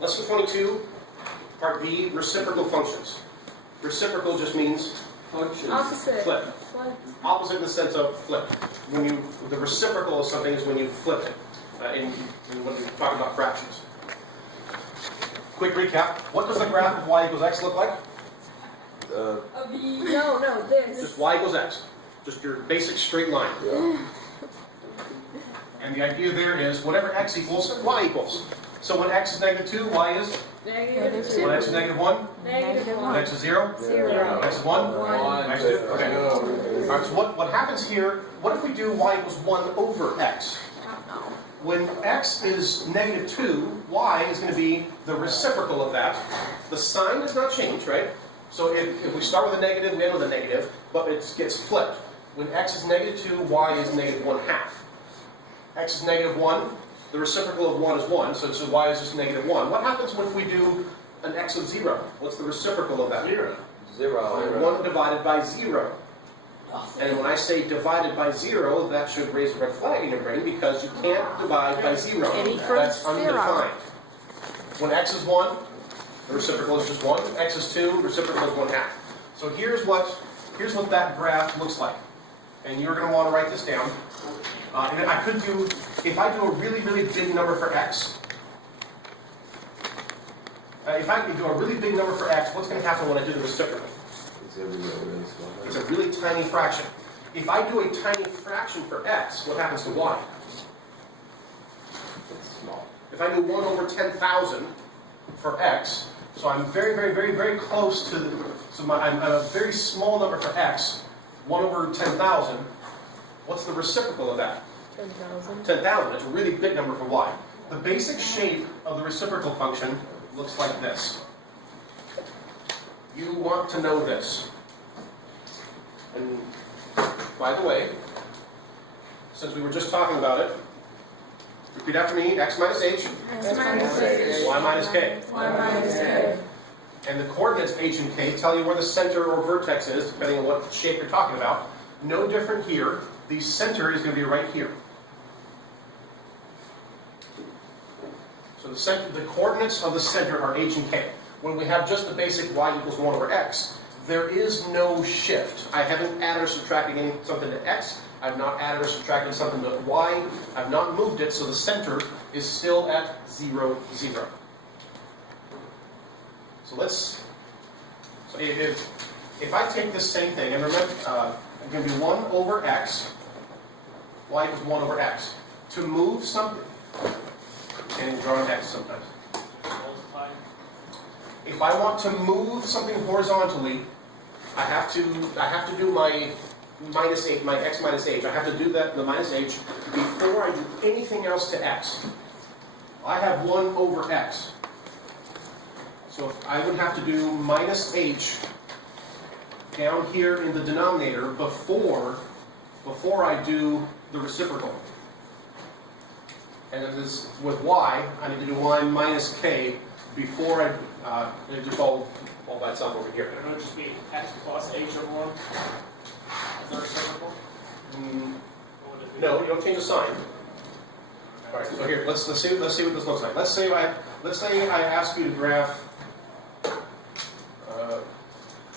Lesson 22, Part B, reciprocal functions. Reciprocal just means Opposite. flip. Opposite in the sense of flip. The reciprocal of something is when you flip it. In when we talk about fractions. Quick recap. What does the graph of y equals x look like? No, this. Just y equals x. Just your basic straight line. Yeah. And the idea there is whatever x equals, y equals. So when x is -2, y is? Negative When 2. x is -1, Negative when 1. x is 0, 0. x is 1, One. x is 2. Okay. All right, so what happens here, what if we do y equals 1 over x? When x is -2, y is going to be the reciprocal of that. The sign does not change, right? So if we start with a negative, we end with a negative, but it gets flipped. When x is -2, y is -1/2. X is -1, the reciprocal of 1 is 1, so y is just -1. What happens when we do an x of 0? What's the reciprocal of that? 0. 1 divided by 0. And when I say divided by 0, that should raise a red flag in your brain because you can't divide by 0. It equals That's 0. undefined. When x is 1, the reciprocal is just 1. X is 2, reciprocal is 1/2. So here's what that graph looks like. And you're going to want to write this down. And I could do, if I do a really, really big number for x, if I do a really big number for x, what's going to happen when I do the reciprocal? It's a really tiny fraction. If I do a tiny fraction for x, what happens to y? It's small. If I do 1 over 10,000 for x, so I'm very, very, very, very close to I'm a very small number for x, 1 over 10,000, what's the reciprocal of that? 10,000. 10,000. It's a really big number for y. The basic shape of the reciprocal function looks like this. You want to know this. And by the way, since we were just talking about it, repeat after me, x minus h, X minus H. y minus k. Y minus K. And the coordinates h and k tell you where the center or vertex is, depending on what shape you're talking about. No different here. The center is going to be right here. So the coordinates of the center are h and k. When we have just the basic y equals 1 over x, there is no shift. I haven't added or subtracted something to x. I've not added or subtracted something to y. I've not moved it, so the center is still at 0, 0. So if I take this same thing, and remember, it's going to be 1 over x, y equals 1 over x. To move something, and draw an x sometimes. If I want to move something horizontally, I have to do my minus h, my x minus h. I have to do that, the minus h, before I do anything else to x. I have 1 over x. So I would have to do minus h down here in the denominator before I do the reciprocal. And then this, with y, I need to do y minus k before I just all by itself over here. It would just be x plus h over 1. Is that reciprocal? What would it be? No, you don't change the sign. All right, so here, let's see what this looks like. Let's say I ask you to graph.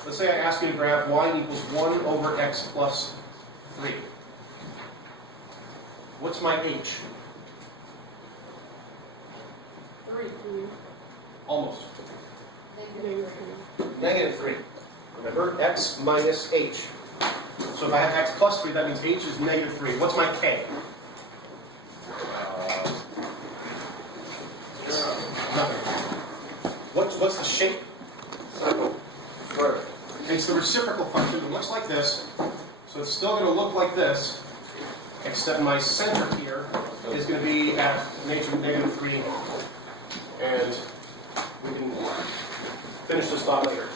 Let's say I ask you to graph y equals 1 over x plus 3. What's my h? 3. Almost. Negative 3. 3. Remember, x minus h. So if I have x plus 3, that means h is -3. What's my k? 0. Nothing. What's the shape? Square. It's the reciprocal function. It looks like this. So it's still going to look like this, except my center here is going to be at an h of -3. And we can finish this thought later.